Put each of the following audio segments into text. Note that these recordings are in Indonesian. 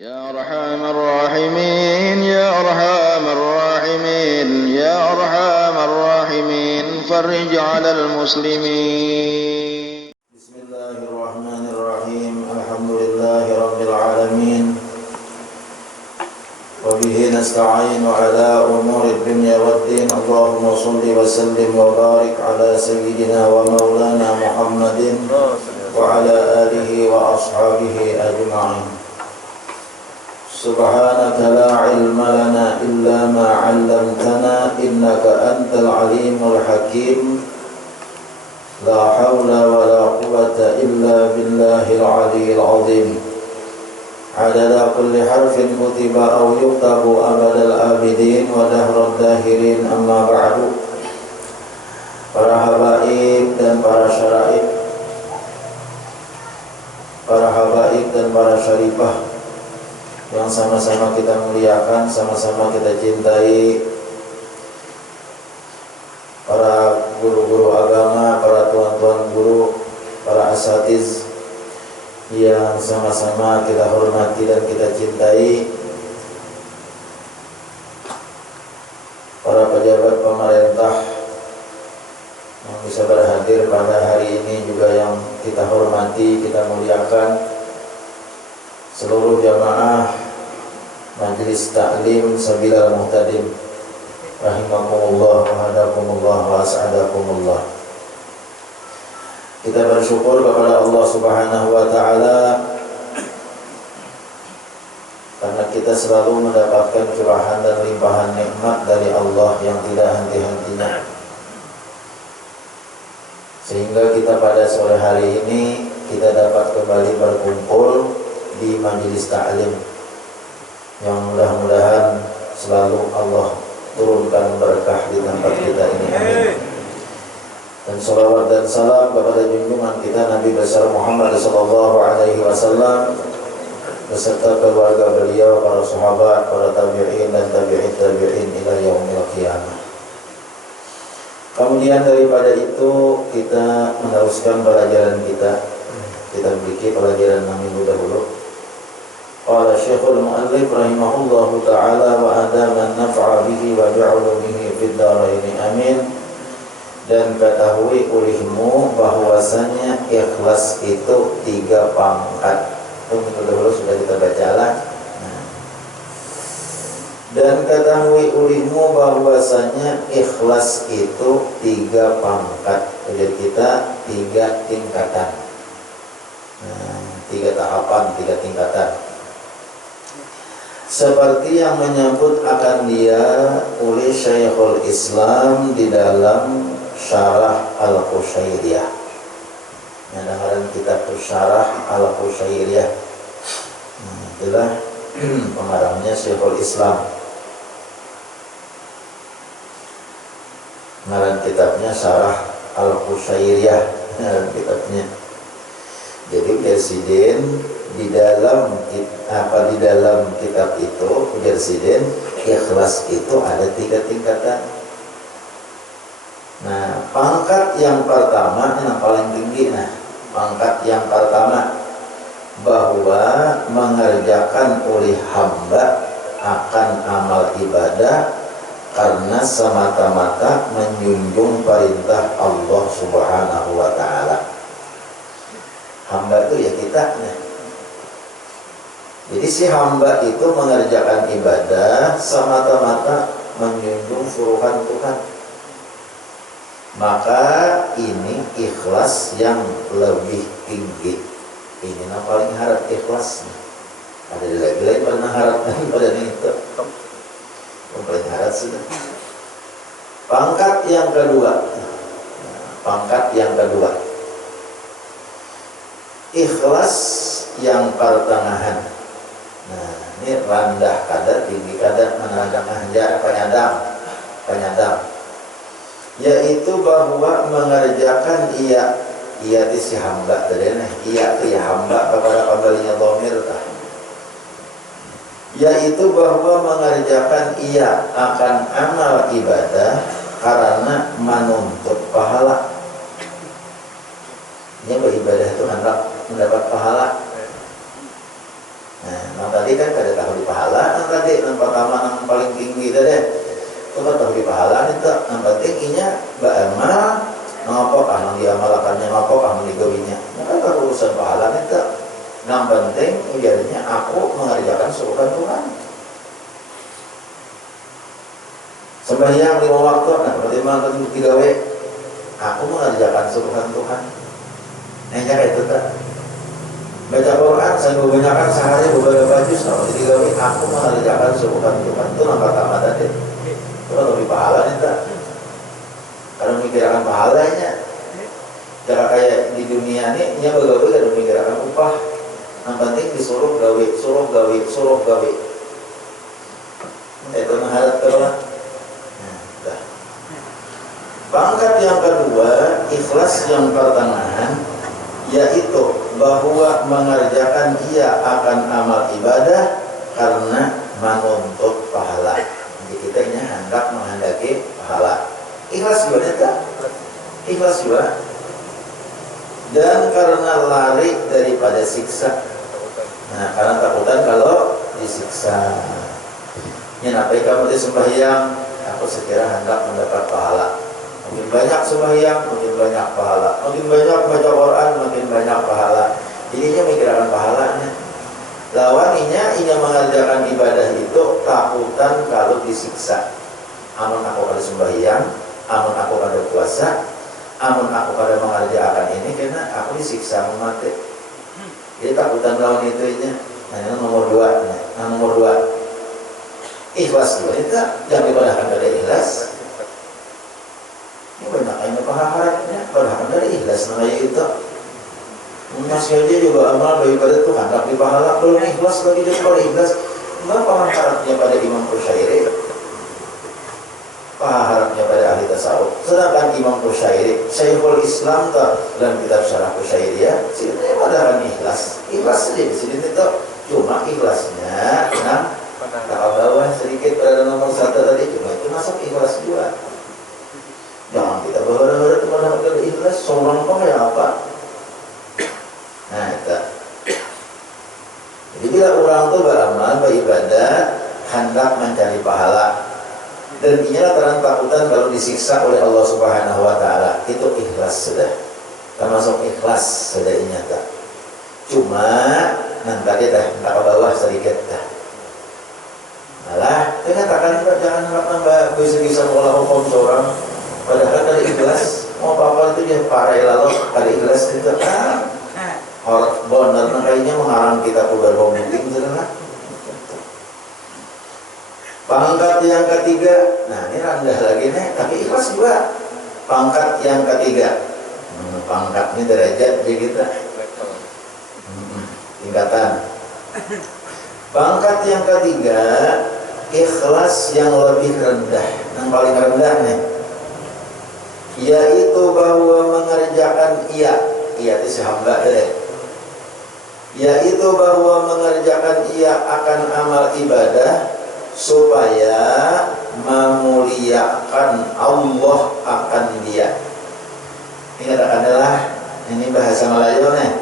يا أرحم الراحمين يا أرحم الراحمين يا أرحم الراحمين فرج على المسلمين. بسم الله الرحمن الرحيم. الحمد لله رب العالمين وبه نستعين على أمور الدنيا والدين. اللهم صل وسلم وبارك على سيدنا ومولانا محمد وعلى آله وأصحابه أجمعين. سبحانك لا علم لنا إلا ما علمتنا إنك أنت العليم الحكيم. لا حول ولا قوة إلا بالله العلي العظيم. عدد كل حرف كتب أو يكتب أبد الآبدين ودهر الداهرين. أما بعد. Para habaib dan para syaraib, para habaib dan para syarifah yang sama-sama kita muliakan, sama-sama kita cintai, para guru-guru agama, para tuan-tuan guru, para asatiz yang sama-sama kita hormati dan kita cintai, para pejabat pemerintah yang bisa berhadir pada hari ini juga yang kita hormati, kita muliakan, seluruh jamaah Majelis Ta'lim Sabilal Muhtadim rahimakumullah wa hadakumullah wa as'adakumullah. Kita bersyukur kepada Allah Subhanahu wa taala karena kita selalu mendapatkan curahan dan limpahan nikmat dari Allah yang tidak henti-hentinya, sehingga kita pada sore hari ini kita dapat kembali berkumpul di majelis ta'lim yang mudah-mudahan selalu Allah turunkan berkah di tempat kita ini. Amin. Dan salawat dan salam kepada junjungan kita Nabi besar Muhammad SAW beserta keluarga beliau, para sahabat, para tabi'in dan tabi'in ila yaumil qiyamah. Kemudian daripada itu kita meneruskan pelajaran kita. Kita memiliki pelajaran minggu dahulu. Qala Syekhul Mu'allif rahimahullahu ta'ala wa adaman naf'a bihi wa bi'ulumihi fid dharaini amin. Dan ketahui olehmu bahwasanya ikhlas itu 3 pangkat. Itu dahulu sudah kita bacalah. Dan ketahui olehmu bahwasanya ikhlas itu 3 pangkat. Jadi kita 3 tingkatan. 3 tahapan, 3 tingkatan. Seperti yang menyebut akan dia oleh Syekhul Islam di dalam Syarah Al-Qushairiyah. Yang kitab Syarah Al-Qushairiyah. Itulah pengarangnya Syekhul Islam. Pengarang kitabnya Syarah Al-Qushairiyah. Kitabnya. Jadi presiden di dalam kitab itu presiden ikhlas itu ada 3 tingkatan. Nah, pangkat yang pertama yang paling tinggi. Pangkat yang pertama bahwa mengerjakan oleh hamba akan amal ibadah karena semata-mata menjunjung perintah Allah Subhanahu wa taala. Hamba itu ya kita. Jadi si hamba itu mengerjakan ibadah semata-mata menjunjung suruhan Tuhan. Maka ini ikhlas yang lebih tinggi. Ini yang paling harap ikhlas. Ada lagi lain pernah harap pada itu. Paling harap sudah. Pangkat yang kedua. Pangkat yang kedua. Ikhlas yang pertengahan. Nah, ini rendah kadar, tinggi kadar, penyadam. Yaitu bahwa mengerjakan ia itu si hamba tadi. Ia itu ya hamba kepada pembelinya dhamir. Yaitu bahwa mengerjakan ia akan amal ibadah karena menuntut pahala. Ini beribadah itu hendak mendapat pahala. Nah, Nah tadi kan kada tahu di pahala, nah tadi yang pertama yang paling tinggi itu deh, itu kan tahu di pahala itu, yang penting inya beramal, ngapok nang diamalakannya ngapok nang digawinya, maka kalau urusan pahala itu, yang penting ujarnya aku mengerjakan suruhan Tuhan. Sembahyang 5 waktu, nah berarti makan 3 W, aku mengerjakan suruhan Tuhan. Nah cara itu tak. Baca Quran, saya kebanyakan sehari beberapa juz, nah berarti 3 W, aku mengerjakan suruhan Tuhan. Itu nampak tak tadi. Itu kan lebih pahala nih tak. Kalau memikirkan pahalanya, cara kayak di dunia ini, nya begawe kan memikirkan upah. Yang penting disuruh gawe, suruh gawe, suruh gawe. Itu mengharap terlah. Pangkat yang kedua, ikhlas yang pertengahan, yaitu bahwa mengerjakan ia akan amal ibadah karena menuntut pahala. Jadi kita ini hendak menghendaki pahala. Ikhlas juga tak? Ikhlas juga. Dan karena lari daripada siksa. Nah, karena takutan kalau disiksa. Ya, napai kamu sembahyang, aku sekira hendak mendapat pahala. Makin banyak sembahyang, makin banyak pahala. Makin banyak baca Quran, makin banyak pahala. Jadinya mikirkan pahalanya. Lawaninya ingin mengerjakan ibadah itu takutan kalau disiksa. Amun aku pada sembahyang, amun aku pada puasa, amun aku pada mengerjakan ini karena aku disiksa mati. Jadi takutan lawan itu nya. Nah, ini nomor 2. Nah, nomor 2. Ikhlas juga itu jangan dibadahkan dari ikhlas. Ini banyak aja pahala-pahalanya, padahal dari ikhlas namanya itu. Masih aja juga amal daripada Tuhan, tapi pahala belum ikhlas lagi jadi pada ikhlas. Enggak pahala-pahalanya pada Imam Qushairi, pahalanya pada ahli tasawuf. Sedangkan Imam Qushairi, Syekhul Islam dalam kitab Syarah Qushairiyah, sini padahal ikhlas, ikhlas saja di sini itu cuma ikhlasnya, nah, tak bawah sedikit pada nomor 1 tadi cuma itu masuk ikhlas juga. Jangan kita berharap kepada ikhlas, seorang kok kayak apa? Nah itu. Jadi bila orang itu beramal, beribadah, hendak mencari pahala, dan inilah terang takutan kalau disiksa oleh Allah Subhanahu Wa Taala, itu ikhlas sudah, termasuk ikhlas sudah nyata. Cuma nanti dah tak ke bawah sedikit dah. Malah, kita katakan jangan harap nambah bisa-bisa mengolah hukum seorang. Padahal kali ikhlas, mau apa-apa itu dia parai lalu kali ikhlas itu orang benar kayaknya mengarang kita keluar meeting saudara. Pangkat yang ketiga, nah ini rendah lagi nih, tapi ikhlas juga. Pangkat yang ketiga, pangkat ini derajat jadi kita tingkatan. Pangkat yang ketiga, ikhlas yang lebih rendah, yang paling rendah nih, yaitu bahwa mengerjakan ia itu si hamba deh, yaitu bahwa mengerjakan ia akan amal ibadah supaya memuliakan Allah akan dia. Ini adalah ini bahasa Melayu nih,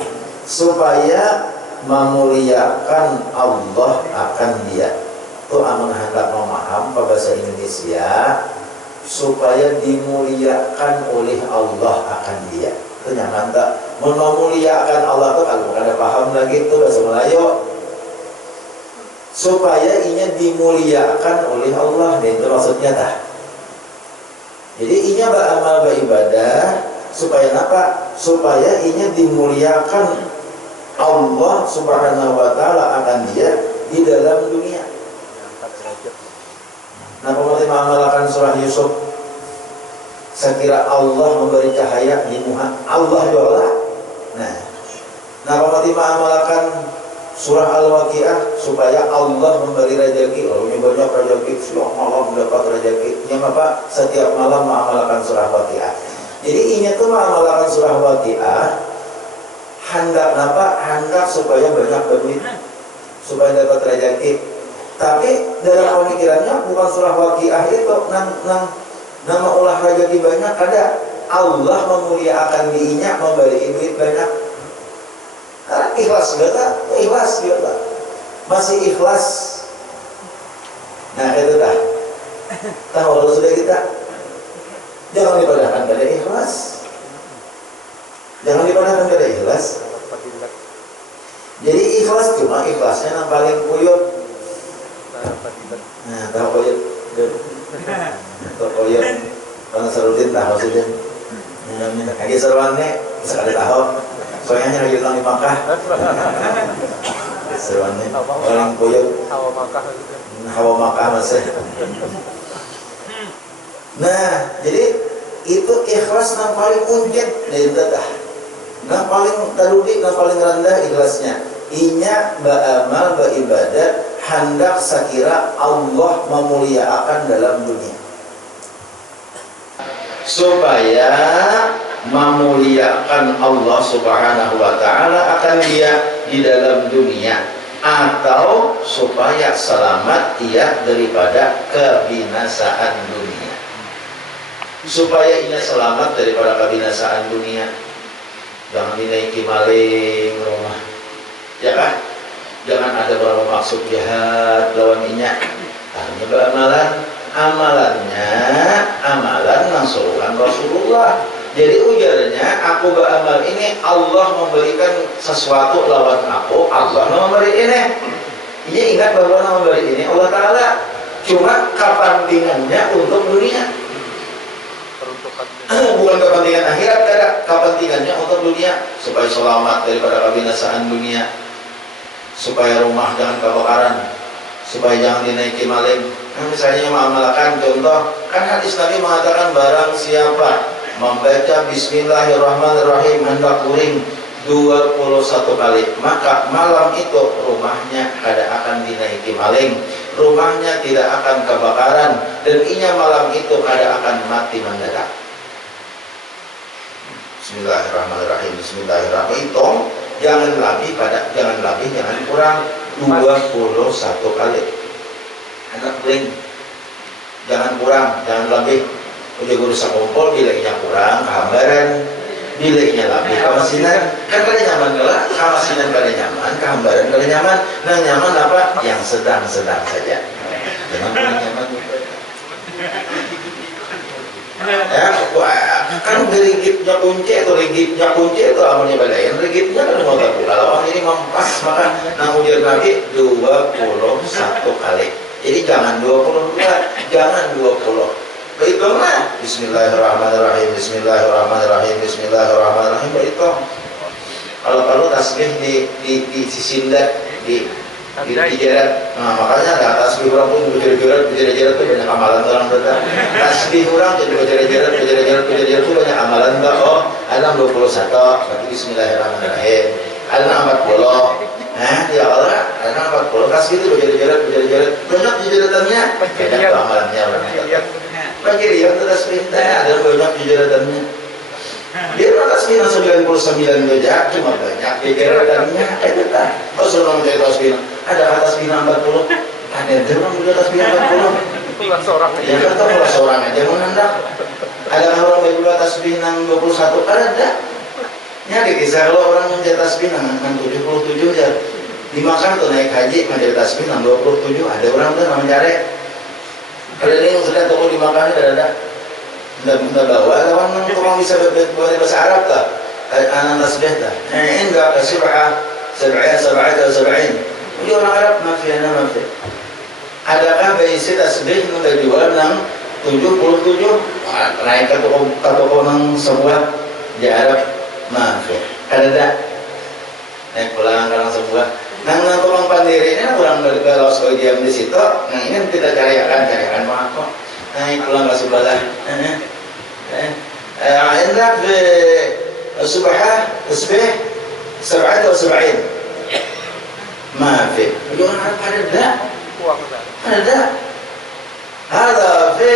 supaya memuliakan Allah akan dia. Itu amun hendak memaham bahasa Indonesia, supaya dimuliakan oleh Allah akan dia. Itu nyaman tak? Memuliakan Allah itu kalau ada paham lagi itu bahasa Melayu. Supaya inya dimuliakan oleh Allah, itu maksudnya tak? Jadi inya beramal beribadah supaya apa? Supaya inya dimuliakan Allah Subhanahu Wa Taala akan dia di dalam dunia. Nah, pemerintah mengamalkan surah Yusuf, sekira Allah memberi cahaya di Muhammad, Allah yola. Nah, pemerintah mengamalkan surah Al-Waqiah supaya Allah memberi rezeki. Oh, ini banyak rezeki, setiap malam mendapat rezeki. Yang apa? Setiap malam mengamalkan surah Waqiah. Jadi ini tuh mengamalkan surah Waqiah hendak apa? Hendak supaya banyak duit, supaya dapat rezeki. Tapi dalam pemikirannya bukan surah Waqiah itu nama ulah rezeki banyak, ada Allah memuliakan dirinya memberi duit banyak. Karena ikhlas juga, ikhlas juga. masih ikhlas. Nah itu dah. Tahu kalau sudah kita jangan dipadahkan pada ikhlas. Jangan dipadahkan pada ikhlas. Jadi ikhlas cuma ikhlasnya yang paling kuyut. Nah tahu kuyut. Tahu kuyut. Kalau serudin tahu sudah. Lagi seruannya sekali tahu. Soalnya lagi datang di Makkah. Seruannya paling kuyut. Hawa Makkah masih. Nah, jadi itu ikhlas yang paling ungkit dari dadah. Yang paling terudi, yang paling rendah ikhlasnya. Inya ba'amal beribadat hendak sekira Allah memuliakan dalam dunia. Supaya memuliakan Allah Subhanahu wa taala akan dia di dalam dunia, atau supaya selamat ia daripada kebinasaan dunia. Supaya ia selamat daripada kebinasaan dunia, jangan dinaiki maling rumah, ya kan? Jangan ada berapa maksud jahat lawan inya. Hanya beramalan, amalan nasuruhan Rasulullah. Jadi ujarnya, aku beramal ini, Allah memberikan sesuatu lawan aku, Allah memberi ini. Ia ingat bahwa memberi ini Allah Ta'ala. Cuma kepentingannya untuk dunia, bukan kepentingan akhirat, tidak. Kepentingannya untuk dunia, supaya selamat daripada kebinasaan dunia, supaya rumah jangan kebakaran, supaya jangan dinaiki maling. Misalnya mengamalkan contoh, kan hadis Nabi mengatakan barang siapa membaca Bismillahirrahmanirrahim hendak kuring 21 kali, maka malam itu rumahnya kada akan dinaiki maling, rumahnya tidak akan kebakaran, dan inya malam itu kada akan mati mendadak. Bismillahirrahmanirrahim. Bismillahirrahmanirrahim. Itu jangan kurang 21 kali. Hendak kuring jangan kurang, jangan lebih. Udah guru sakumpul, bilainya kurang, kehambaran, bilainya lebih, kamasinan, kan kada nyaman lah, kamasinan kada nyaman, kehambaran kada nyaman. Nah nyaman apa? Yang sedang-sedang saja. Jangan kurang nyaman. Ya, kan rigipnya kunci itu amalnya balayan, rigipnya kan mau tak pula lawan ini mempas, maka nang ujar Nabi 21 kali. Jadi jangan 22, jangan 20. Berhitunglah Bismillahirrahmanirrahim, Bismillahirrahmanirrahim, Bismillahirrahmanirrahim. Berhitung. Kalau tasbih di sisindat, di jerat. Nah, makanya ada tasbih orang pun berjerat itu banyak amalan orang berkata. Tasbih orang jadi berjerat itu banyak amalan enggak? Oh, ada 21, berarti Bismillahirrahmanirrahim. Ada 40. Nah, ya Allah, ada 40 tasbih itu berjerat. Banyak jeratannya, banyak amalannya orang berkata. Bagi dia tasbih ada banyak jeratannya. Dia tasbih 99 saja, cuma banyak jeratannya. Oh, suruh menjadi tasbih. Ada tasbih 40. Ada orang juga tasbih 40. Pulang seorang aja. Ya kan pulang seorang aja menandak. Ada orang juga tasbih 21 ada. Ya dikisah kalau orang menjadi tasbih 77 ya. Dimakan tuh naik haji menjadi tasbih 27. Ada orang tuh namanya cari. Ada yang sudah toko dimakan ada. Nggak bawa lawan orang bisa bahasa Arab tak? Anak tasbih tak? Enggak sab'in. Jadi orang Arab maafin. Adakah bayi tasbih yang jual nang 77? Naik ke toko nang sebuah di Arab maafin. Ada tak? Naik pulang karena sebuah. Nang tukang pandiri ini orang dari kalau sekali diam di situ, nah ini kita carikan maaf kok. Naik pulang ke sebelah. Hendak subah tasbih 77. Maaf. Orang Arab ada tak? Ada. Ada fi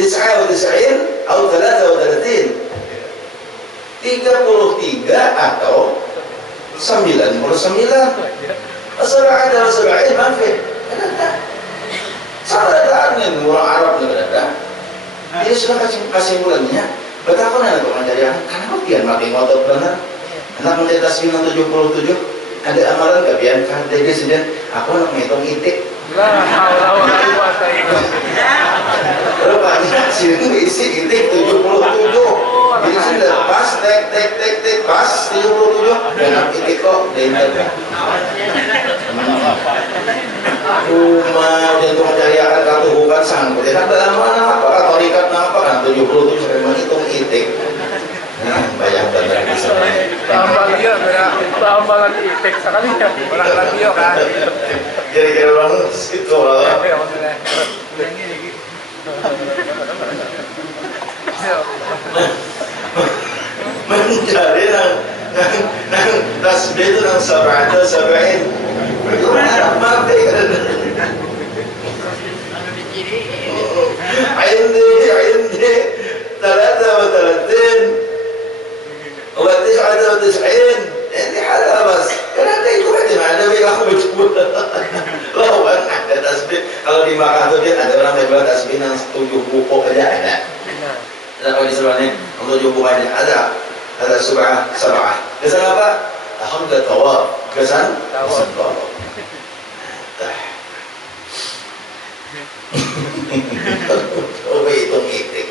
99 atau 33. 33 atau 99. Asal ada sebaik maafin. Ada. Salah angin orang Arab nggak ada. Dia sudah kasih bulannya. Betapa nak orang cari anak. Kenapa dia makin ngotot benar? Anak menjadi tasbih 77. ada amalan gak biarkan jadi sudah aku nak ngitung itik rupanya sini isi itik 77 jadi sudah pas tek pas 77 dan itik kok diingat rumah untuk mencari akan kartu bukan sanggup ya kan dalam mana apa torikat apa kan 77 sampai menghitung itik. Bayang benar bisa Bahagia berambalan itik sekali ya orang radio kan kira-kira orang situ lah mencari nang tasbih itu nang sabain itu anak mati kan ayundi talata wa talatin وتسعة وتسعين ini ada mas karena itu kan yang ada yang aku sebut lawan ada tasbih kalau di Makkah tuh dia ada orang yang buat tasbih yang 7 buku aja ada kalau di sebenarnya untuk 7 buku aja ada sabah kesan apa? Alhamdulillah tawab kesan tawab coba hitung itik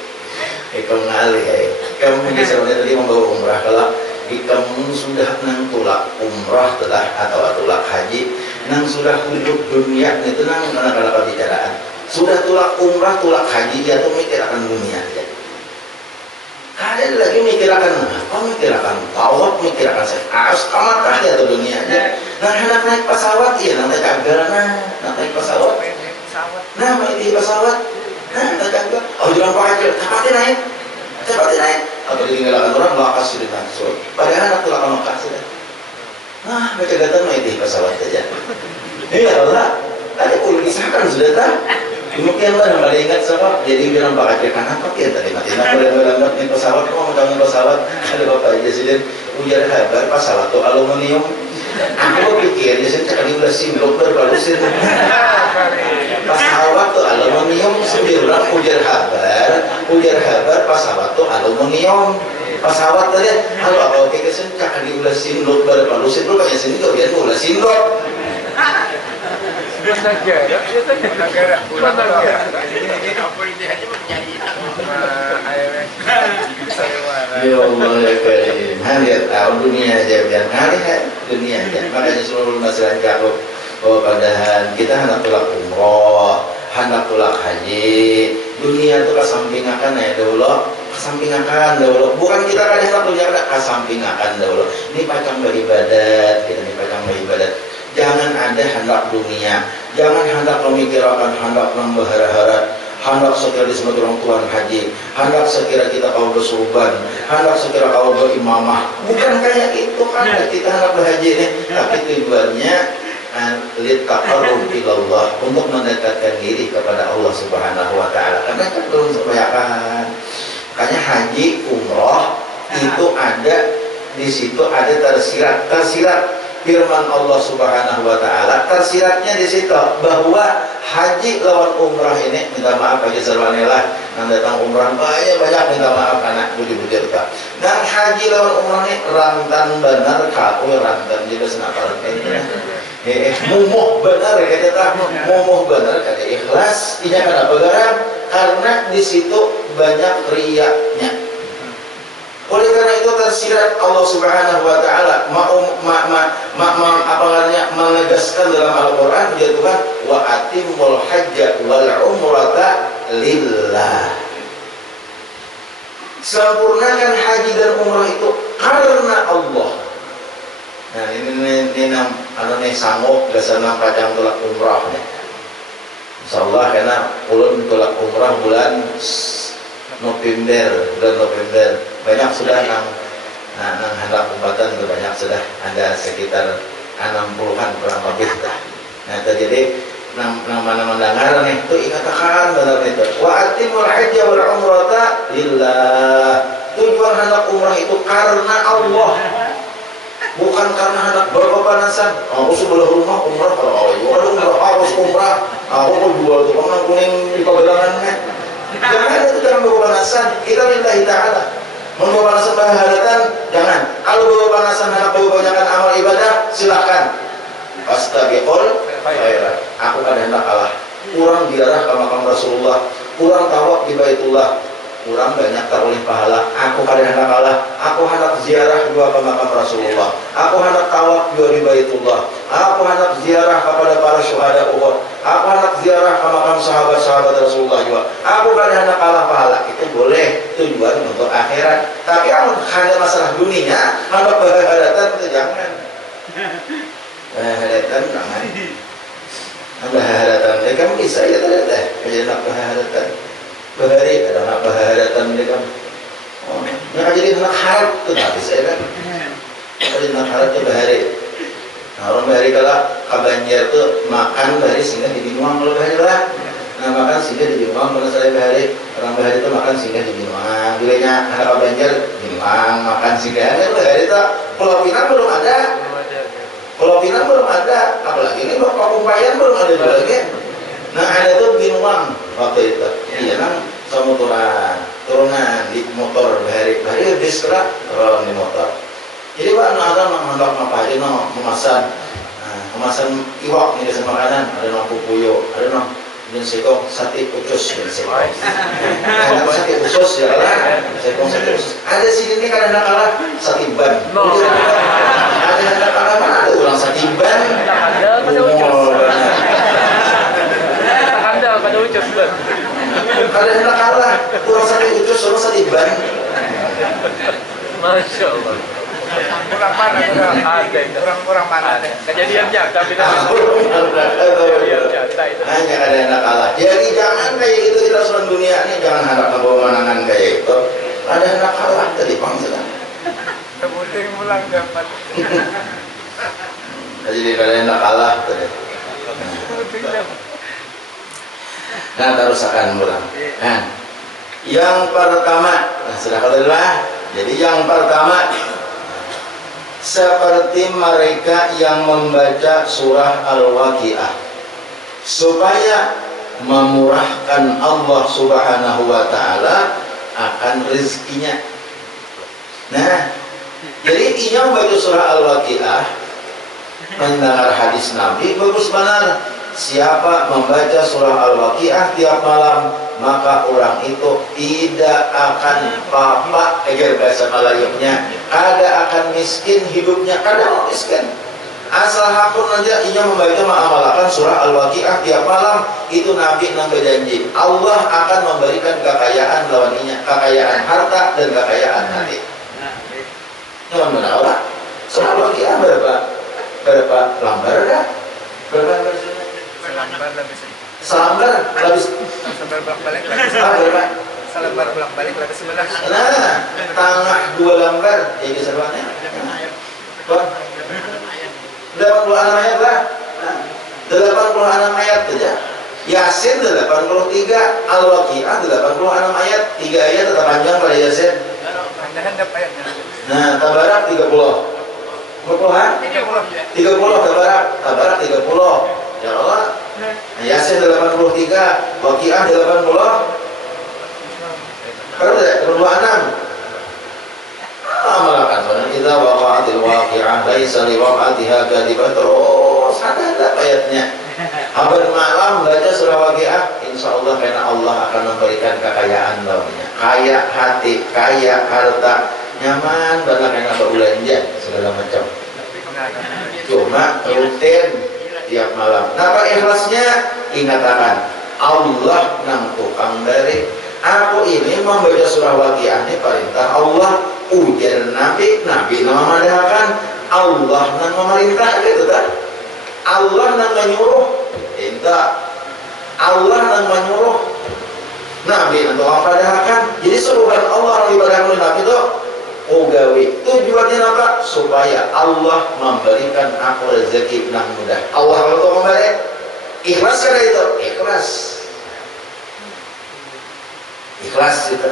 ikam ngalih ya kamu di sebenarnya tadi membawa umrah kalau kamu sudah nang tulak umrah telah atau tulak haji nang sudah hidup dunia itu nang kalau bicaraan sudah tulak umrah tulak haji ya tuh mikir akan dunia aja kalian lagi mikir akan apa mikir akan tawaf mikir akan harus tamat aja tuh dunia aja nah anak naik pesawat ya nanti kagak naik pesawat nah naik pesawat nah kagak oh jangan pakai cepat naik atau ditinggalkan orang lakas sudah langsung padahal anak tulak Mekah sudah nah baca gatan mah itu pesawat saja iya lah tadi perlu disahkan sudah tak mungkin lah yang ingat siapa jadi bilang Pak Aceh kan apa ya tadi mati nak berlambat nih pesawat mau ngomong pesawat ada Bapak Presiden ujar kabar pesawat tuh aluminium aku pikir jadi sekali udah simbolok berbalusin pesawat tuh aluminium sembilan ujar kabar pesawat tuh aluminium pesawat tadi kalau apa pikir sekali udah simbolok berbalusin lu kayak sini kau biar udah simbolok negara ya Allah ya karim lihat tahu dunia aja biar ngalih dunia aja makanya seluruh masyarakat Jakarta bahwa padahal kita hendak tulak umroh hendak tulak haji dunia itu kesampingakan ya dahulu kesampingakan dahulu bukan kita kan hendak tulak kesampingakan dahulu ini pacang beribadat kita ini pacang beribadat jangan ada hendak dunia jangan hendak memikirkan hendak membahara-hara hendak sekira disebut orang Tuhan haji hendak sekira kita kau bersurban hendak sekira kau berimamah bukan kayak itu kan kita hendak berhaji ini tapi tujuannya litaqarrub ilallah untuk mendekatkan diri kepada Allah Subhanahu wa taala karena kan belum kebanyakan makanya haji umroh itu ada di situ ada tersirat firman Allah Subhanahu wa taala tersiratnya di situ bahwa haji lawan umrah ini minta maaf bagi serwanelah yang datang umrah banyak minta maaf anak budi-budi kita dan haji lawan umrah ini rantan benar kau rantan juga senapal mumuh benar kata tak mumuh benar kata ikhlas tidak ada bagaran karena di situ banyak riyaknya. Oleh karena itu tersirat Allah Subhanahu wa taala menegaskan dalam Al-Qur'an ya Tuhan wa atimul hajja wal umrata lillah. Sempurnakan haji dan umrah itu karena Allah. Nah ini anu sanggup gasana pacang tulak umrah nih. Insyaallah karena ulun tulak umrah bulan November banyak sudah nang hendak umpatan banyak sudah ada sekitar 60-an kurang lebih dah. Nah jadi nang mana mendengar nih tuh ingatkan benar itu wa atimul hajja wal umrata lillah. Tujuan hendak umrah itu karena Allah bukan karena hendak berpepanasan aku sebelah rumah umrah kalau harus umrah aku mau jual tuh kuning di pegangan jangan itu jangan berpepanasan kita lillahi ta'ala Membawa panasan baharatan jangan. Kalau bawa panasan hendak bawa banyakkan amal ibadah silahkan. Fastabiqul khairat. Aku kada hendak kalah. Kurang ziarah ke makam Rasulullah, kurang tawaf di Baitullah, kurang banyak teroleh pahala. Aku kada hendak kalah. Aku hendak ziarah juga ke makam Rasulullah. Aku hendak tawaf juga di Baitullah. Aku hendak ziarah kepada para syuhada Uhud. Aku hendak ziarah ke makam sahabat-sahabat Rasulullah juga. Aku kada hendak kalah pahala. Itu boleh, tujuan untuk akhirat. Tapi hanya masalah dunia, hendak baharatan itu jangan. Baharatan jangan. Baharatan mereka bisa ya tidak ada nak baharatan bahari ada nak baharatan mereka nak jadi nak harap tu tak bisa kan jadi nak harap tu bahari orang bahari kalau kabanjar tu makan bahari sehingga dibinuang kalau bahari lah nah makan sehingga dibinuang kalau saya bahari orang bahari tu makan sehingga dibinuang bilanya anak kabanjar binuang makan sehingga bahari tu Pulau Pinang belum ada. Kalau Pinang belum ada, apalagi ini Bapak Kumpayan belum ada juga lagi. Nah ada tuh binuang waktu itu. Iya kan sama turunan di motor bahari bis kerak turun di motor. Jadi pak ada menghendak apa aja kemasan iwak nih desa makanan ada pupuyo ada dan sekong sate ucus dan sekong. Ada sate usus ya lah, sekong sate usus. Ada sini ini kadang kalah sate ban. Ada kalah mana ada ulang sate ban. Ada pada ucus. Ada pada ucus ban. Ada kalah ulang sate ucus sama sate ban. Masya Allah. Kurang mana? Kurang mana? Kejadian nyata hanya ada yang kalah. Jadi jangan kayak gitu kita seluruh dunia ini jangan harap membawa manangan kayak itu. Ada yang kalah tadi bang sedang. Kemudian pulang dapat. Jadi ada yang kalah tadi. Nah terus akan pulang. Nah yang pertama, sudah katakanlah. Jadi yang pertama seperti mereka yang membaca surah Al-Waqiah supaya memurahkan Allah Subhanahu wa taala akan rezekinya. Nah, jadi ia membaca surah Al-Waqiah mendengar hadis Nabi bagus benar. Siapa membaca surah Al-Waqiah tiap malam, maka orang itu tidak akan papa agar bahasa Melayunya, kada akan miskin hidupnya, kada mau miskin. Asal hakun aja ia membaca mengamalkan surah Al-Waqiah tiap malam, itu Nabi nang berjanji Allah akan memberikan kekayaan lawannya, kekayaan harta dan kekayaan hati. Yang mana Allah? Surah Al-Waqiah berapa lembar dah? Berapa lembar? Selembar lebih Selembar bolak-balik lebih selembar bolak-balik lebih 11. Nah, tengah 2 lembar jadi seruannya. 86 ayat lah. 86 ayat saja. Yasin 83, Al-Waqiah 86 ayat. 3 ayat tetap panjang pada Yasin. Handap ayatnya. Nah, Tabarak 30. Berapa? 30 Tabarak 30. Ya Allah. Yasin 83, Waqiah 80. Baru tidak? 26. Amalakan sunan kita waqa'atil waqi'ah laisa liwaqa'atiha kadhibah. Terus ada ayatnya. Habar malam baca surah Waqiah, insyaallah karena Allah akan memberikan kekayaan lawannya. Kaya hati, kaya harta, nyaman banget karena berbelanja segala macam. Cuma rutin tiap malam. Napa ikhlasnya? Ingatakan Allah nang tukang dari. Aku ini membaca surah Waqiah ini perintah Allah. Ujar Nabi nama madahakan Allah nang memerintah gitu kan? Allah nang menyuruh. Minta Allah nang menyuruh. Nabi nang tukang madahakan. Jadi suruhan Allah ibadah Nabi itu ugawi. Tujuannya apa? Supaya Allah memberikan aku rezeki nang mudah. Allah kalau memberi ikhlas kada itu? Ikhlas itu.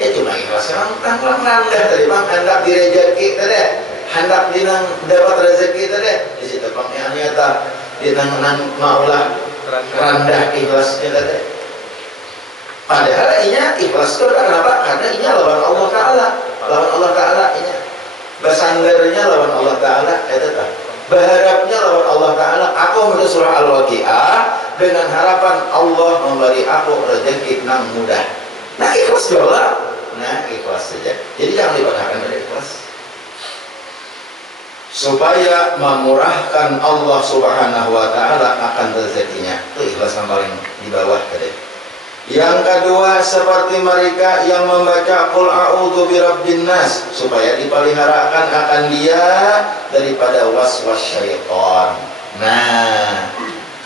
Ya cuma ikhlas kan rendah tadi bang, hendak direzeki tadi, hendak dinang dapat rezeki tadi. Di situ bang yang nyata dinang maulah rendah ikhlasnya tadi. Padahal inya ikhlas itu kenapa? Karena inya lawan Allah Ta'ala. Lawan Allah Ta'ala inya. Basanggernya lawan Allah Ta'ala. Itu tak. Berharapnya lawan Allah Ta'ala. Aku menurut surah Al-Waqi'ah dengan harapan Allah memberi aku rezeki nang mudah. Nah ikhlas doang. Nah ikhlas saja. Jadi jangan dipatahkan dari ikhlas. Supaya memurahkan Allah Subhanahu wa Ta'ala akan rezekinya. Itu ikhlas yang paling di bawah tadi. Yang kedua, seperti mereka yang membaca Qul a'udzu birabbin nas, supaya dipeliharakan akan dia daripada waswas syaitan. Nah,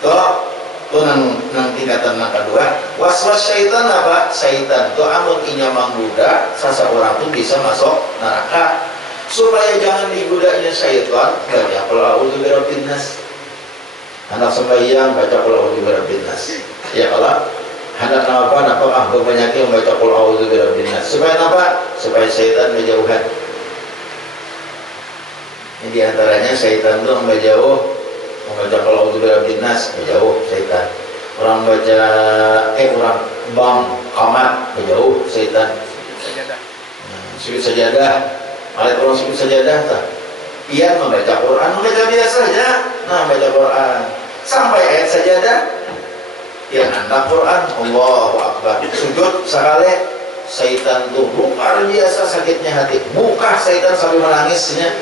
tuh nang tingkatan yang kedua, waswas syaitan apa? Syaitan tuh amun inya manggoda, seseorang tuh bisa masuk neraka. Supaya jangan digodanya syaitan, baca Qul a'udzu birabbin nas. Anak sembahyang baca Qul a'udzu birabbin nas. Ya Allah, hendak apa penyakit membaca Qul a'udzu birabbin nas. Supaya apa? Supaya syaitan menjauhan. Ini diantaranya syaitan itu menjauh, membaca Qul a'udzu birabbin nas menjauh syaitan. Orang baca orang bang qamat menjauh syaitan. Sujud sajadah. Oleh orang sujud sajadah tak? Ia membaca Quran, membaca biasa saja. Nah, membaca Quran sampai ayat sajadah. Yang anda Quran, Allahu Akbar. Sujud sekali, syaitan tuh luar biasa sakitnya hati. Muka syaitan sambil menangisnya.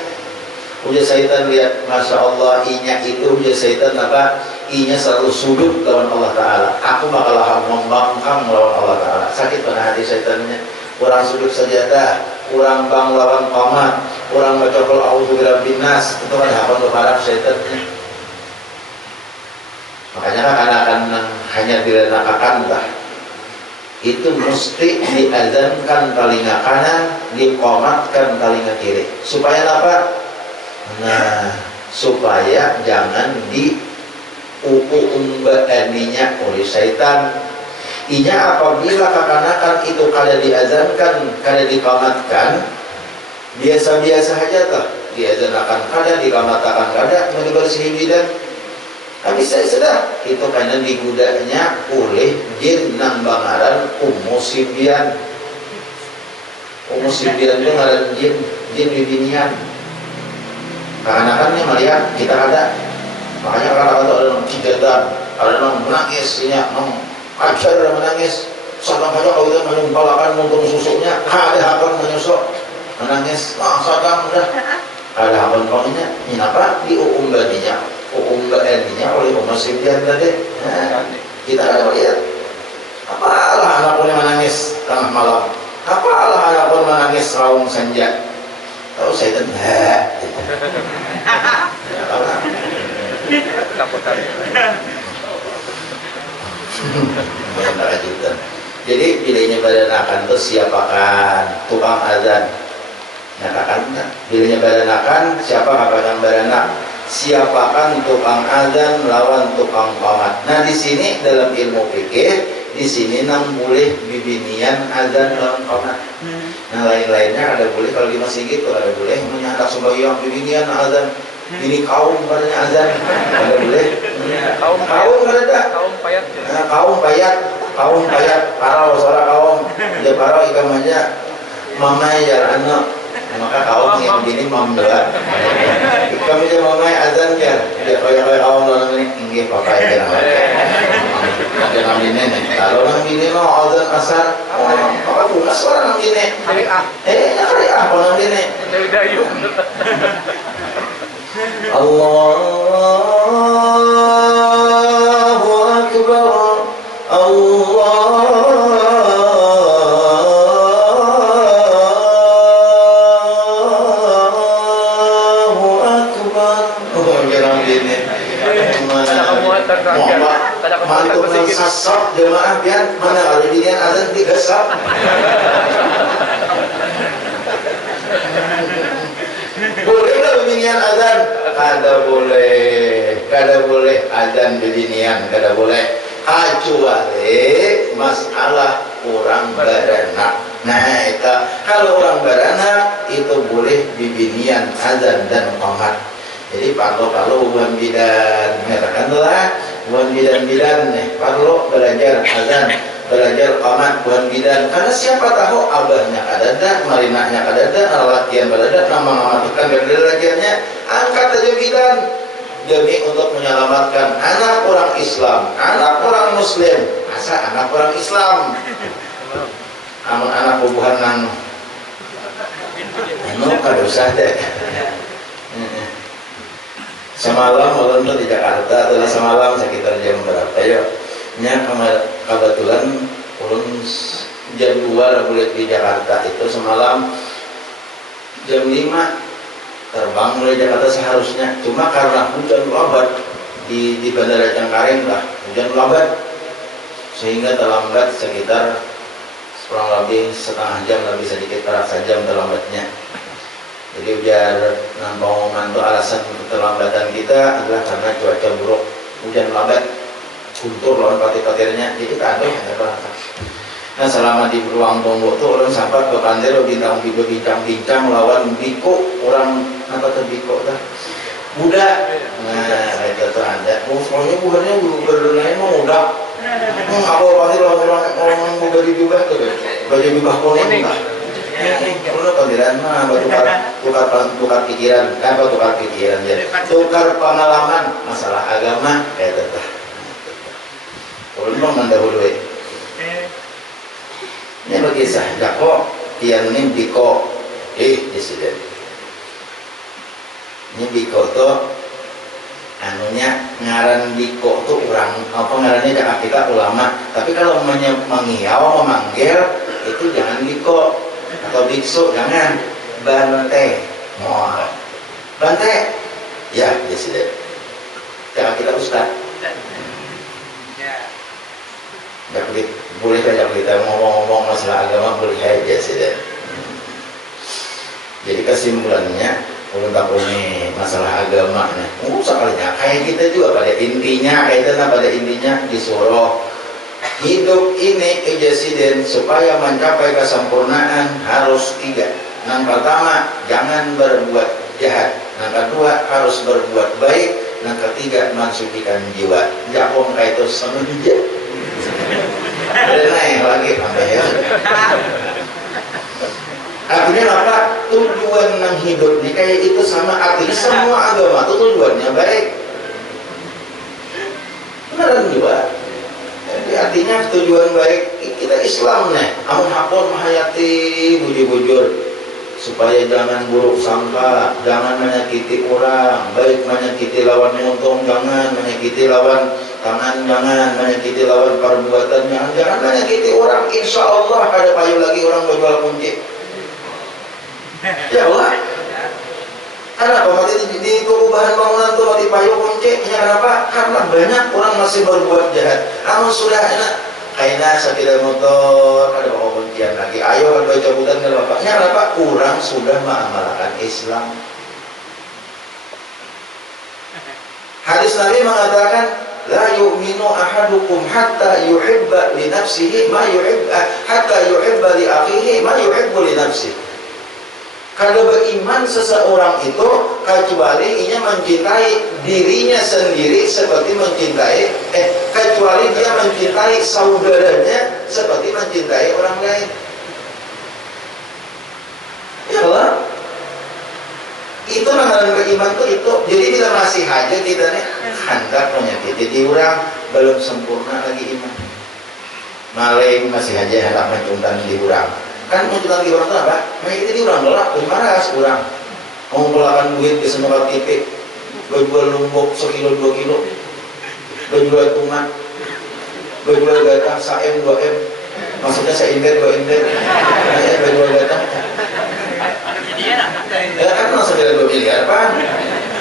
Udah syaitan lihat, masya Allah, inya itu udah syaitan apa? Inya selalu sujud lawan Allah Ta'ala. Aku bakal membangkang lawan Allah Ta'ala. Sakit pada hati syaitannya. Kurang sujud sajadah, kurang bang lawan qamat, kurang baca Qul a'udzu birabbin nas. Itu kan hafal kepada syaitannya. Makanya kan hanya direnakakan lah. Itu mesti diazankan telinga kanan, diqomatkan telinga kiri. Supaya apa? Nah, supaya jangan diuumbaaninya oleh syaitan. Inya apabila kekanakan itu kada diazankan, kada diqomatkan, biasa-biasa saja tak diazankan kada, diqomatkan kada, mau dibersihin bidan. Habis saya sudah itu karena digudanya oleh jin nang bangaran Ummu Sibyan. Ummu Sibyan itu ngaran jin bibinian. Karena melihat kita ada, makanya kalau ada yang cigatan, ada yang menangis, ajar menangis, sadang saja kau itu menyumpalakan muntung susunya, ada hakon menyusuk, menangis, sadang udah, ada hakon pokoknya, ini apa? Diuumbadinya oleh Ummu Sibyan tadi. Nah, kita ada lihat, apalah anak pun menangis tengah malam, apalah anak pun menangis raung senja. Tahu saya kan jadi bilanya badanakan itu siapakan tukang azan. Nyatakan bilanya badanakan siapa yang badanak, siapakan tukang azan lawan tukang qamat. Nah di sini dalam ilmu fikih di sini nang boleh bibinian azan lawan qamat. Nah lain-lainnya ada boleh kalau di masjid gitu, ada boleh punya anak sembahyang bibinian azan. Ini kaum padanya azan, ada boleh. Kaum ada. Kaum payat, parau suara kaum. Dia parau ikan aja. Mamai ya anak. Maka kaum yang begini mamdoa. Kami dia mamai azan kan. Dia kayak kaum orang ini inggih pakai kan. Ada nang ini nih. Kalau nang ini mau azan asar, maka bukan suara nang ini. Hari ah nang ini. Dari dayung. Allahu Akbar, Allahu Akbar. Oh, jangan gini. Mantu sasap jemaah biar mana kalau dinian azan digesap. Bolehlah bibinian azan? Kada boleh azan bibinian, kada boleh. Kecuali masalah orang beranak. Nah itu kalau orang beranak itu boleh bibinian azan dan qamat. Jadi kalau hubungan bidan mengatakanlah hubungan bidan nih, kalau belajar azan belajar qamat buhan bidan, karena siapa tahu abahnya kadada, marinahnya kadada, latihan kadada, nama tekan dari latihannya, angkat aja bidan demi untuk menyelamatkan anak orang Islam, anak orang Muslim, masa anak orang Islam, anak bubuhan nang kadosa deh. Semalam malam tuh di Jakarta, atau semalam sekitar jam berapa ya? Kebetulan ulun jam 2 boleh di Jakarta itu, semalam jam 5 terbang dari Jakarta seharusnya, cuma karena hujan lebat di Bandara Cengkareng lah, hujan lebat sehingga terlambat sekitar kurang lebih setengah jam, lebih sedikit kurang sejam terlambatnya. Jadi biar pengumuman itu alasan keterlambatan kita adalah karena cuaca buruk, hujan lebat, guntur lawan patir-patirnya, jadi kado ya berangkat. Nah selama di ruang tunggu tuh orang sampai ke Pandero bincang-bincang lawan biko, orang apa tuh biko dah budak. Nah itu tuh ada, soalnya bukannya berdua mau muda. Apa pasti orang mau baju jubah tuh, baju jubah kuning lah. Kalau pandiran mah tukar pikiran, tukar pikiran ya, tukar pengalaman masalah agama kayak itu. Ulun mah mendahului. Ini bagi sahja kok tiang ini biko disiden. Ini biko tuh anunya ngaran biko tuh orang apa ngarannya jangan kita ulama, tapi kalau mengiau memanggil itu jangan biko atau biksu, jangan bante. Moal bante ya disiden. Jangan kita ustaz. Boleh saja kita ngomong-ngomong masalah agama, boleh aja sih deh. Jadi kesimpulannya ulun tak punya masalah agama nih. Sekalinya kayak kita juga pada intinya disuruh hidup ini kejasiden supaya mencapai kesempurnaan harus 3. Yang pertama jangan berbuat jahat, yang kedua harus berbuat baik, yang ketiga mensucikan jiwa. Japong kayak itu semenjak ada naik lagi sampai ya. Artinya apa? Tujuan yang hidup di kayak itu sama, artinya semua agama itu tujuannya baik. Beneran juga. Jadi artinya tujuan baik kita Islam nih. Amun hapon mahayati bujur-bujur supaya jangan buruk sangka, jangan menyakiti orang, baik menyakiti lawan untung, jangan menyakiti lawan tangan, jangan menyakiti lawan perbuatan, jangan menyakiti orang. Insya Allah ada payu lagi orang berjual kunci. Ya Allah. Kenapa mati di perubahan bangunan tuh mati payu kunci? Kenapa? Karena banyak orang masih berbuat jahat. Amun sudah enak kayaknya sepeda motor ada bawa kuncian lagi, ayo ada cabutan ke bapaknya, kenapa? Orang sudah mengamalkan Islam. Hadis Nabi mengatakan la yu'minu ahadukum hatta yuhibba li nafsihi ma yuhibba hatta yuhibba li akhihi ma yuhibbu li nafsihi. Kalau beriman seseorang itu kecuali ia mencintai dirinya sendiri seperti mencintai kecuali dia mencintai saudaranya seperti mencintai orang lain. Ya Allah. Itu namanya beriman itu. Jadi kita masih aja kita nih hendak menyakiti di orang, belum sempurna lagi iman. Maling masih aja hendak mencuntan di orang. Kan mencuntan di orang itu apa? Menyakiti di orang gelap, maras orang. Mengumpulkan duit di semua TV, berjual lumbuk 1 kilo 2 kilo, berjual tumat, berjual gatah 1 M 2 M, maksudnya 1 ember 2 ember, berjual gatah. Ya kan masuk dari 2 miliar Pak.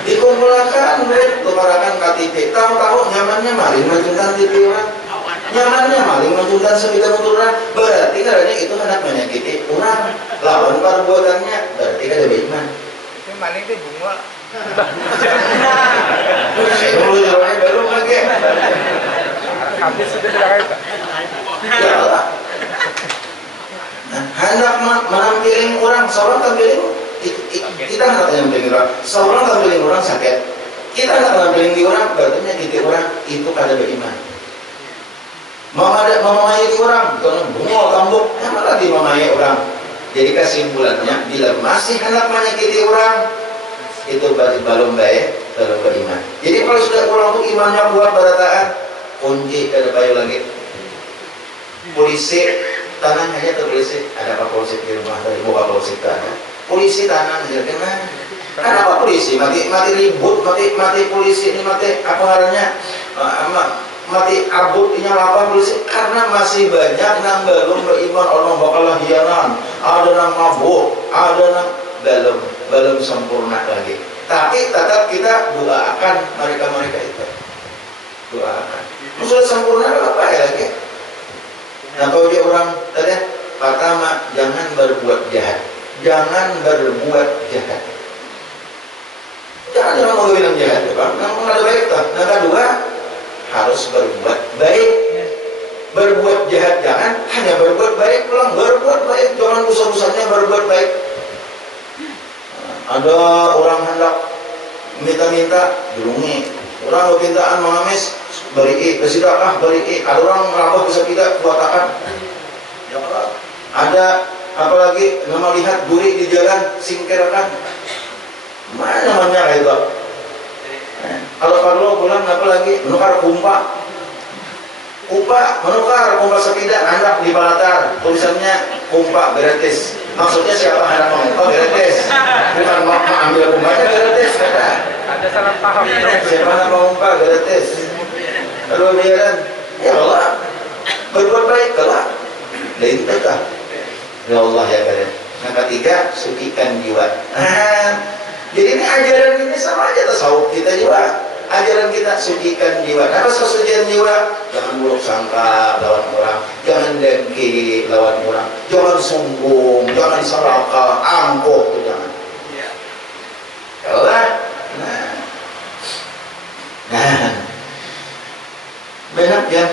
Dikumpulkan duit, tukarakan KTP. Tahu-tahu nyamannya maling mencuntan TV orang, nyamannya maling mencuntan sepeda motor orang. Berarti karena itu hendak menyakiti orang. Lawan perbuatannya berarti ada beriman. Maling itu bunga. Baru lagi. Habis sudah tidak. Ya Allah. Hendak menampilin orang, seorang tampilin kita hendak menampilin orang, seorang tampilin orang sakit, kita hendak menampilin di orang, berarti nyakiti orang itu kada beriman. Mamai di orang, kalau bunga kambuk, emang lagi mamai orang. Jadi kesimpulannya, bila masih hendak menyakiti orang, itu berarti belum baik, belum beriman. Jadi kalau sudah orang itu imannya kuat berataan, kunci ada bayu lagi. Polisi tanah aja tuh polisi, ada apa polisi di rumah dari muka polisi ada. Polisi tanah aja kenapa? Kenapa polisi mati ribut, mati polisi ini mati apa ngarannya? Mati abut ini apa polisi karena masih banyak yang belum beriman orang bakal hianan, ada yang mabuk, ada yang belum sempurna lagi. Tapi tetap kita doakan mereka itu, doakan. Sudah sempurna apa ya lagi? Nah kalau dia orang tadi pertama jangan berbuat jahat, jangan mau bilang jahat, nggak ada baik tak. Nah kedua harus berbuat baik. Berbuat jahat jangan, hanya berbuat baik pulang. Berbuat baik, jangan usah-usahnya berbuat baik. Ada orang hendak minta dulungi, orang mintaan mengamis beri bersedekah beri. Ada orang merambah bisa tidak kuatakan. Ya Allah. Ada apalagi nama lihat duri di jalan singkirkan. Mana namanya itu? Kalau perlu pulang apalagi menukar kumpa menukar kumpa sepeda anak di balatar tulisannya kumpa gratis. Maksudnya siapa anak kumpa gratis, bukan mau ambil kumpanya gratis. Ada salah paham. Siapa anak kumpa gratis. Kalau dia kan ya Allah berbuat baik kelak lain tak. Ya Allah ya kalian. Yang ketiga sucikan jiwa. Jadi ini ajaran ini sama aja tasawuf kita juga. Ajaran kita sucikan jiwa. Apa kesucian jiwa? Jangan buruk sangka lawan orang, jangan dengki lawan orang, jangan sombong, jangan serakah, angkuh, jangan. Kalau benar ya.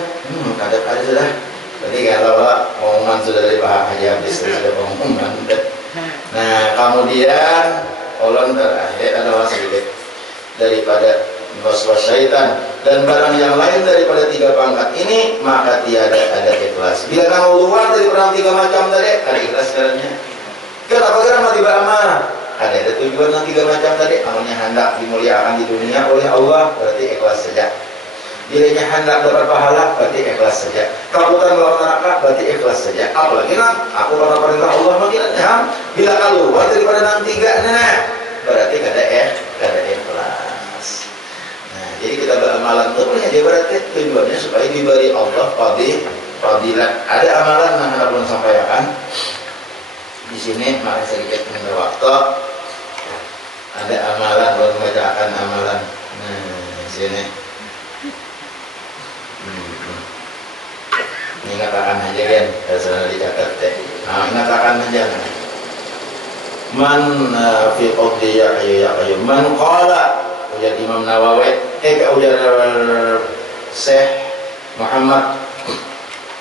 Ada sudah. Jadi kalau omongan sudah dari Pak Haji habis sudah omongan. Nah kemudian kolom terakhir adalah sedikit daripada waswas syaitan dan barang yang lain daripada 3 pangkat ini maka tiada ada ikhlas. Bila kamu keluar dari perang 3 macam tadi ada ikhlas caranya. Kenapa karena mati beramal? Ada tujuan yang 3 macam tadi. Amalnya hendak dimuliakan di dunia oleh Allah berarti ikhlas saja. Dirinya hendak dapat pahala berarti ikhlas saja. Takutan melawan neraka berarti ikhlas saja. Apalagi aku karena perintah Allah mengingatnya. Bila keluar daripada 3 berarti kada ikhlas. Jadi kita beramalan itu punya dia berarti tujuannya supaya diberi Allah fadilah. Ada amalan yang hendak belum sampaikan di sini, maka sedikit mengambil waktu. Ada amalan belum membacakan amalan. Di sini. Ini katakan aja kan, sudah dicatat deh. Katakan aja. Man fi qawli ya qayyum man qala ujar Imam Nawawi ujar Syekh Muhammad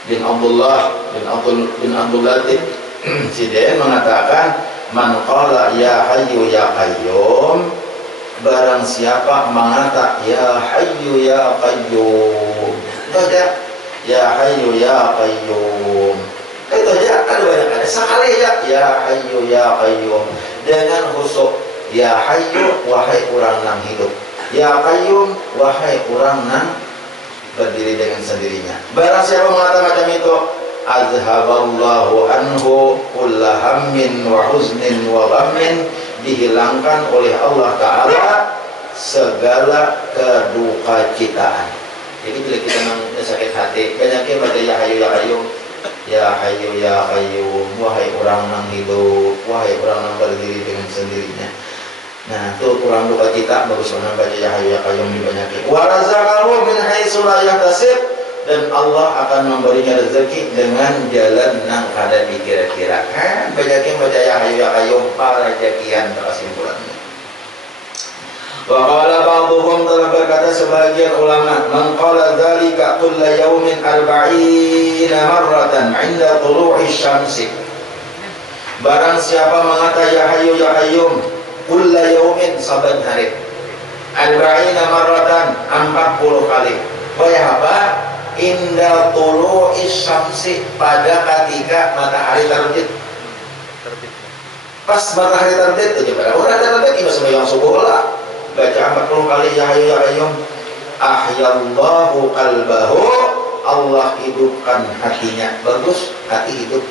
bin Abdullah bin Abdul Latif Sidin mengatakan man qala ya hayyu ya qayyum barang siapa mengata ya hayyu ya qayyum itu aja ya hayyu ya qayyum itu aja ada banyak ada sekali ya hayyu ya qayyum dengan khusyuk ya hayyu wahai orang nang hidup ya qayyum wahai orang nang berdiri dengan sendirinya. Barang siapa mengatakan macam itu azhaballahu anhu kulla hammin wa huznin wa ghammin dihilangkan oleh Allah Ta'ala segala kedukacitaan. Jadi bila kita sakit hati banyaknya baca ya hayyu ya qayyum ya hayyu ya qayyum wahai orang nang hidup wahai orang nang berdiri dengan sendirinya. Nah itu kurang duka cita bagus orang baca ya hayyu ya qayyum dibanyakin. Wa razaqahu min haitsu la yahtasib dan Allah akan memberinya rezeki dengan jalan yang kada dikira-kira. Banyakin baca ya hayyu ya qayyum para rezekian kesimpulannya. Wa qala ba'dhum telah berkata sebagian ulama man qala dzalika kulla yaumin 40 marratan 'inda tulu'i syamsi. Barang siapa mengata ya hayyu ya qayyum kulla yaumin saban hari 40 marratan 40 kali. Waya apa? inda tulu'is syamsi, pada ketika matahari terbit. Pas matahari terbit itu pada orang terbit ini sembahyang subuh lah. Baca 40 kali ya hayyu ya qayyum. Ahyallahu qalbahu, Allah hidupkan hatinya. Bagus, hati hidup.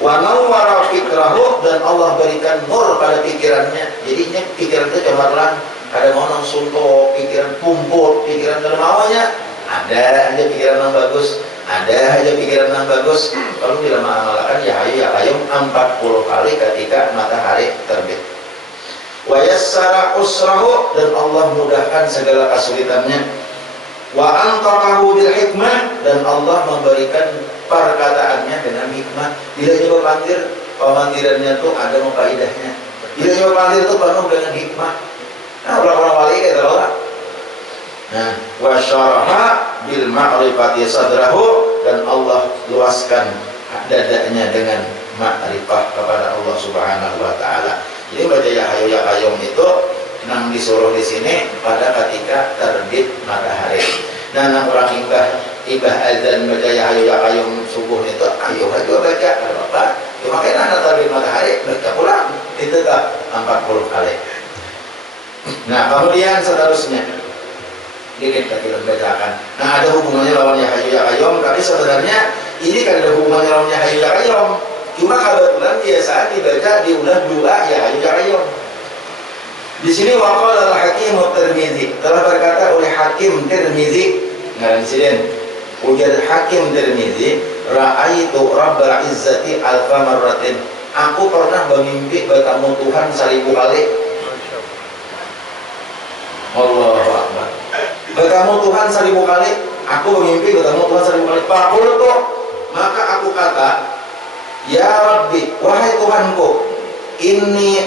Wa nawwara fikrahu, dan Allah berikan nur pada pikirannya. Jadinya pikiran itu cemerlang. Ada mau suntuk, pikiran kumpul, pikiran termawanya, ada aja pikiran yang bagus, ada aja pikiran yang bagus. Kalau tidak mengamalkan ya hayyu ya qayyum 40 kali ketika matahari terbit. Wa yassara usrahu, dan Allah mudahkan segala kesulitannya. Wa antaqahu bil hikmah, dan Allah memberikan perkataannya dengan hikmah. Bila nyoba pantir, pemantirannya tuh ada faedahnya. Bila nyoba pantir itu penuh dengan hikmah. Nah, orang-orang wali kayak orang. Nah, wa syaraha bil ma'rifati sadrahu, dan Allah luaskan dadanya dengan ma'rifah kepada Allah Subhanahu wa taala. Jadi baca ya hayyu ya qayyum itu nang disuruh di sini pada ketika terbit matahari. Nah, nang orang ibah azan baca ya hayyu ya qayyum subuh itu ayo aja baca apa? Ya makanya anak terbit matahari baca pulang itu tak 40 kali. Nah, kemudian seterusnya dikit kita bacakan. Nah, ada hubungannya lawan ya hayyu ya qayyum, tapi sebenarnya ini kan ada hubungannya lawan ya hayyu ya qayyum. Cuma kebetulan biasa dibaca diulang dua ya hayyu ya qayyum. Di sini waqala al-Hakim at-Tirmizi, telah berkata oleh Hakim Tirmizi, nah insiden ujar Hakim Tirmizi, ra'aitu Rabbal Izzati alfa marratin, aku pernah bermimpi bertemu Tuhan 1000 kali. Allahu Akbar. Bertemu Tuhan 1000 kali, aku bermimpi bertemu Tuhan 1000 kali. Faqultu, maka aku kata, ya Rabbi, wahai Tuhanku, inni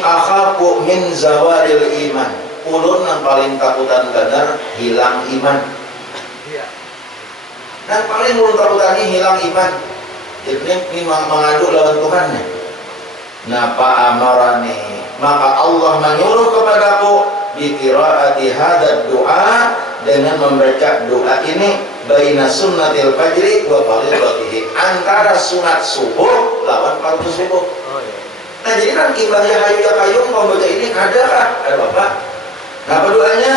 akhafu min zawalil iman. Ulun yang paling takutan benar hilang iman. Dan paling ulun takutan hilang iman. Jadi ini mengadu lawan Tuhannya. Napa amarani, maka Allah menyuruh kepadaku bi qiraati hadzal doa, dengan membaca doa ini baina sunnatil fajri wa fardhihi, antara sunat subuh lawan fardu subuh. Nah, jadi kan ibadah hayyu ya qayyum membaca ini adakah? Ada Bapak? Nah, doanya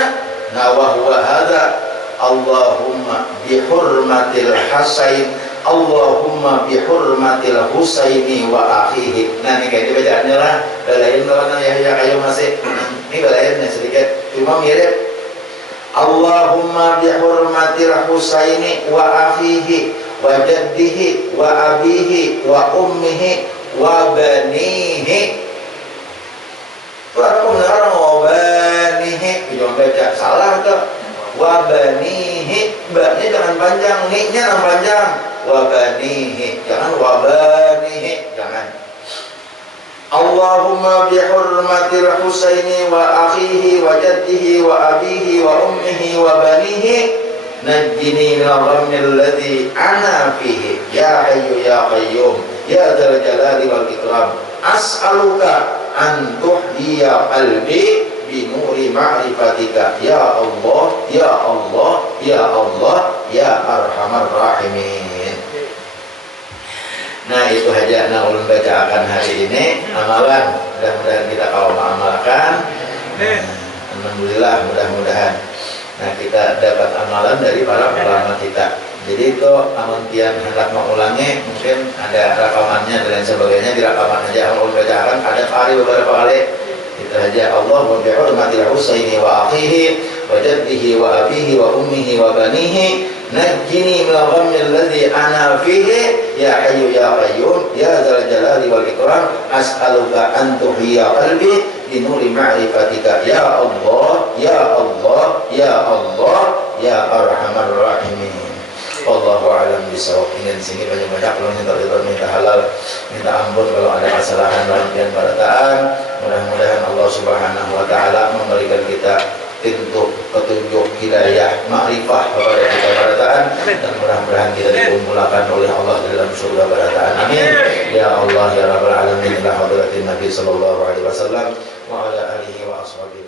nah wa huwa hadza Allahumma bi hurmatil hasain, Allahumma bi hurmatil husaini wa akhihi. Nah, ini kayak dibacaannya lah. Balain lawan ya hayyu ya qayyum masih. Ini balainnya sedikit cuma mirip. Allahumma bi hurmatil husaini wa akhihi wa jaddihi wa abihi wa ummihi wa banihi. Itu ada kebenaran wa banihi, jangan baca salah tuh. Wa banihi, ba-nya jangan panjang, ni-nya yang panjang. Wa banihi, jangan wa banihi, jangan. Allahumma bi hurmatil husaini wa akhihi wa jaddihi wa abihi wa ummihi wa banihi najjini minal ghammil ladzi ana fihi ya hayyu ya qayyum ya dzal jalali wal ikram as'aluka an tuhdiya qalbi bi nuri ma'rifatika ya Allah ya Allah ya Allah ya arhamar rahimin. Nah, itu saja yang ulun bacakan hari ini. Amalan, mudah-mudahan kita kalau mengamalkan, alhamdulillah, mudah-mudahan. Nah, kita dapat amalan dari para ulama kita. Jadi itu amuntian hendak mengulangi, mungkin ada rekamannya dan lain sebagainya. Di rekaman aja ulun bacakan ada hari beberapa kali. Itu saja. Allah wa bi'urmatil husaini wa akhihi wa jaddihi wa abihi wa ummihi wa banihi najjini minal ghammil ladzi ana fihi ya hayyu ya qayyum ya dzal jalali wal ikram as'aluka an tuhyiya qalbi bi nuri ma'rifatika ya Allah ya Allah ya Allah ya arhamar rahimin. Wallahu a'lam bishawab. Ingin sini banyak-banyak kalau minta halal, minta ampun kalau ada kesalahan dan barataan. Mudah-mudahan Allah Subhanahu wa taala memberikan kita pintu petunjuk hidayah ma'rifah kepada kita barataan, dan mudah-mudahan kita dikumpulkan oleh Allah dalam surga barataan. Amin ya Allah ya rabbal alamin. Ila hadratin Nabi sallallahu alaihi wasallam wa ala alihi wa ashabihi.